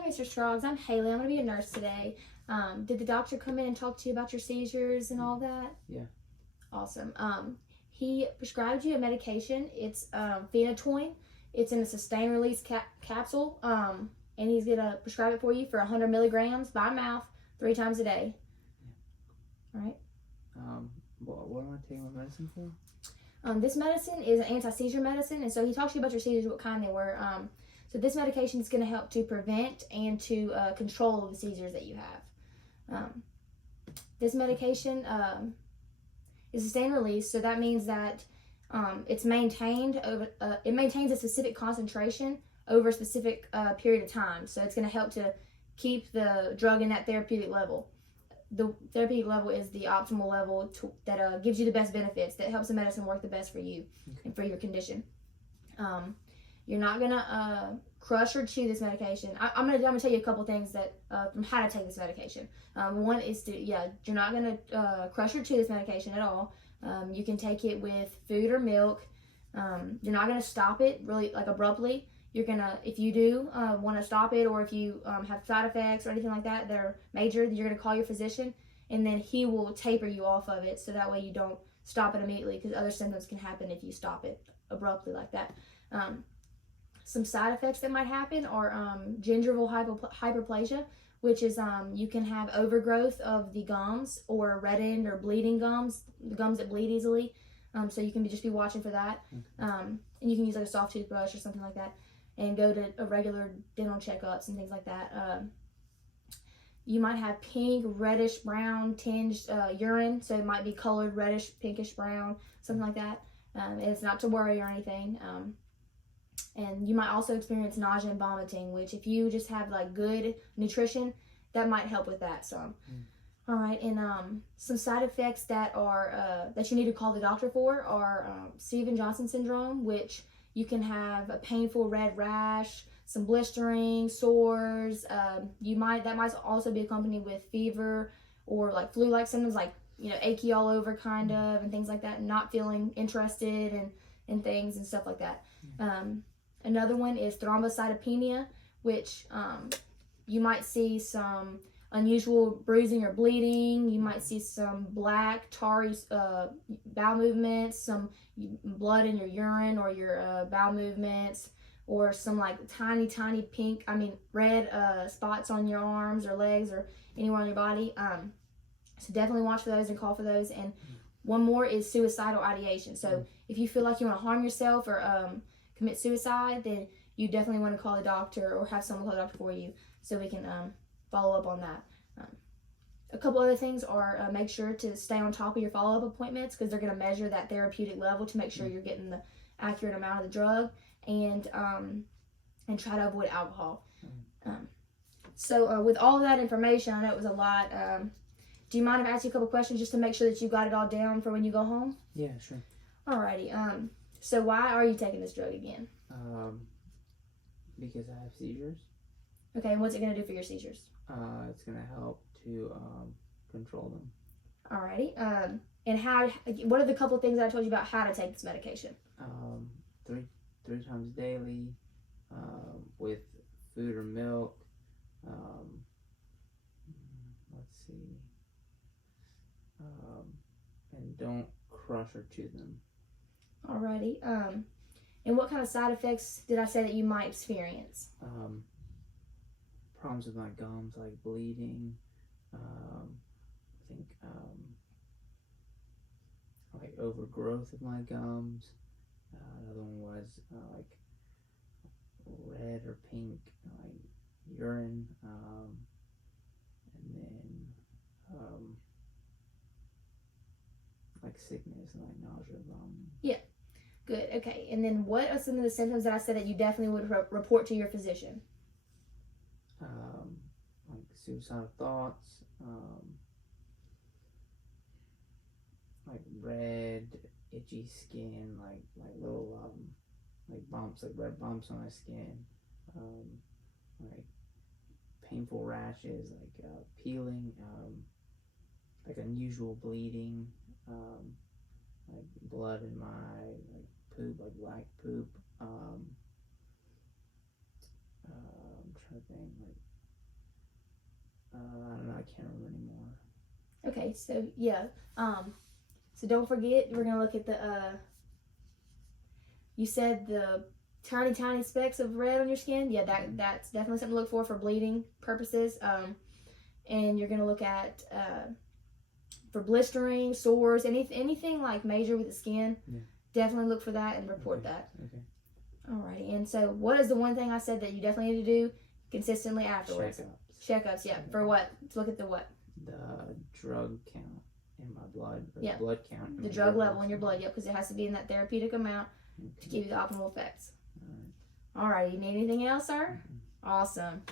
Hi, Mr. Scroggs. I'm Haley. I'm going to be a nurse today. Did the doctor come in and talk to you about your seizures and all that? Yeah. Awesome. He prescribed you a medication. It's Phenytoin. It's in a sustained release capsule. And he's going to prescribe it for you for 100 milligrams by mouth 3 times a day. Yeah. All right. What am I taking my medicine for? This medicine is an anti-seizure medicine, and so he talks to you about your seizures, what kind they were. So this medication is going to help to prevent and to control the seizures that you have. This medication is sustained release, so that means that it's maintained over. It maintains a specific concentration over a specific period of time. So it's going to help to keep the drug in that therapeutic level. The therapeutic level is the optimal level that gives you the best benefits, that helps the medicine work the best for you and for your condition. You're not gonna crush or chew this medication. I'm gonna tell you a couple things that from how to take this medication. One is you're not gonna crush or chew this medication at all. You can take it with food or milk. You're not gonna stop it really abruptly. You're gonna, if you do want to stop it, or if you have side effects or anything like that are major, you're gonna call your physician, and then he will taper you off of it, so that way you don't stop it immediately, because other symptoms can happen if you stop it abruptly like that. Some side effects that might happen are gingival hyperplasia, which is you can have overgrowth of the gums, or reddened or bleeding gums, the gums that bleed easily. So you can just be watching for that. And you can use a soft toothbrush or something like that, and go to a regular dental checkups and things like that. You might have pink, reddish brown tinged urine, so it might be colored reddish, pinkish brown, something like that. And it's not to worry or anything. And you might also experience nausea and vomiting, which if you just have good nutrition, that might help with that some. All right, and some side effects that are that you need to call the doctor for are Stevens-Johnson syndrome, which you can have a painful red rash, some blistering, sores. That might also be accompanied with fever or flu-like symptoms, achy all over kind of, and things like that, and not feeling interested in things and stuff like that. Another one is thrombocytopenia, which you might see some unusual bruising or bleeding. You might see some black, tarry bowel movements, some blood in your urine or your bowel movements, or some tiny pink, red spots on your arms or legs or anywhere on your body. So definitely watch for those and call for those. And one more is suicidal ideation. So if you feel like you want to harm yourself or commit suicide, then you definitely want to call a doctor or have someone call a doctor for you, so we can follow up on that. A couple other things are make sure to stay on top of your follow-up appointments, because they're going to measure that therapeutic level to make sure you're getting the accurate amount of the drug, and try to avoid alcohol. So with all of that information, I know it was a lot. Do you mind if I ask you a couple questions just to make sure that you got it all down for when you go home? Yeah, sure. Alrighty. So why are you taking this drug again? Because I have seizures. Okay, and what's it going to do for your seizures? It's going to help to control them. Alrighty. And what are the couple things that I told you about how to take this medication? Three times daily, with food or milk. Let's see. And don't crush or chew them. Alrighty. And what kind of side effects did I say that you might experience? Problems with my gums, like bleeding. I think overgrowth of my gums. Another one was red or pink urine, and then sickness and nausea, vomiting. Yeah. Good. Okay. And then what are some of the symptoms that I said that you definitely would report to your physician? Suicidal thoughts, red, itchy skin, little bumps, red bumps on my skin, painful rashes, peeling, unusual bleeding, blood in my poop, black poop. I'm trying to think, I don't know. I can't remember anymore. Okay, so yeah. So don't forget, we're gonna look at the. You said the tiny specks of red on your skin. Yeah, that's definitely something to look for bleeding purposes. And you're gonna look at for blistering, sores, anything like major with the skin. Yeah. Definitely look for that and report that. Okay. Alrighty. And so, what is the one thing I said that you definitely need to do consistently afterwards? Checkups. Yeah. For what? To look at the what? The drug count in my blood. Or Yeah. The blood count. The drug level in your blood. Yep, because it has to be in that therapeutic amount to give you the optimal effects. Alrighty. You need anything else, sir? Mm-hmm. Awesome.